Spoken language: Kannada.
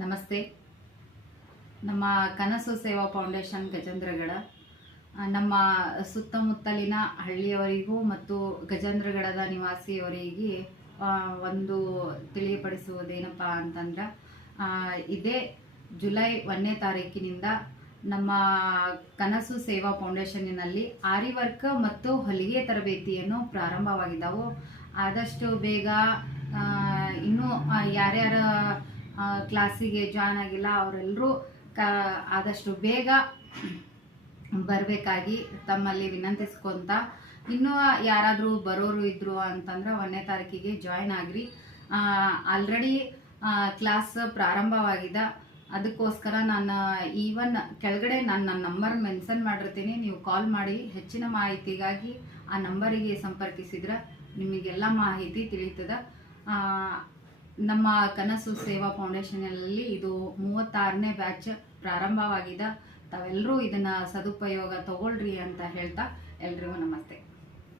ನಮಸ್ತೆ. ನಮ್ಮ ಕನಸು ಸೇವಾ ಫೌಂಡೇಶನ್ ಗಜೇಂದ್ರಗಡ ನಮ್ಮ ಸುತ್ತಮುತ್ತಲಿನ ಹಳ್ಳಿಯವರಿಗೂ ಮತ್ತು ಗಜೇಂದ್ರಗಡದ ನಿವಾಸಿಯವರಿಗೆ ಒಂದು ತಿಳಿಯಪಡಿಸುವುದೇನಪ್ಪ ಅಂತಂದ್ರೆ, ಇದೇ ಜುಲೈ 1ನೇ ತಾರೀಕಿನಿಂದ ನಮ್ಮ ಕನಸು ಸೇವಾ ಫೌಂಡೇಶನ್ನಿನಲ್ಲಿ ಆರಿ ವರ್ಕ್ ಮತ್ತು ಹೊಲಿಗೆ ತರಬೇತಿಯನ್ನು ಪ್ರಾರಂಭವಾಗಿದ್ದವು. ಆದಷ್ಟು ಬೇಗ ಇನ್ನೂ ಯಾರ್ಯಾರ ಕ್ಲಾಸಿಗೆ ಜಾಯ್ನ್ ಆಗಿಲ್ಲ ಅವರೆಲ್ಲರೂ ಆದಷ್ಟು ಬೇಗ ಬರಬೇಕಾಗಿ ತಮ್ಮಲ್ಲಿ ವಿನಂತಿಸ್ಕೊಂತ, ಇನ್ನೂ ಯಾರಾದರೂ ಬರೋರು ಇದ್ರು ಅಂತಂದ್ರೆ 1ನೇ ತಾರೀಕಿಗೆ ಜಾಯ್ನ್ ಆಗ್ರಿ. ಆಲ್ರೆಡಿ ಕ್ಲಾಸ್ ಪ್ರಾರಂಭವಾಗಿದೆ. ಅದಕ್ಕೋಸ್ಕರ ನಾನು ಈವನ್ ಕೆಳಗಡೆ ನನ್ನ ನಂಬರ್ ಮೆನ್ಷನ್ ಮಾಡಿರ್ತೀನಿ. ನೀವು ಕಾಲ್ ಮಾಡಿ ಹೆಚ್ಚಿನ ಮಾಹಿತಿಗಾಗಿ ಆ ನಂಬರಿಗೆ ಸಂಪರ್ಕಿಸಿದ್ರೆ ನಿಮಗೆಲ್ಲ ಮಾಹಿತಿ ತಿಳಿತದೆ. ನಮ್ಮ ಕನಸು ಸೇವಾ ಫೌಂಡೇಶನಲ್ಲಿ ಇದು 36ನೇ ಬ್ಯಾಚ್ ಪ್ರಾರಂಭವಾಗಿದೆ. ತಾವೆಲ್ಲರೂ ಇದನ್ನು ಸದುಪಯೋಗ ತಗೊಳ್ರಿ ಅಂತ ಹೇಳ್ತಾ ಎಲ್ರಿಗೂ ನಮಸ್ತೆ.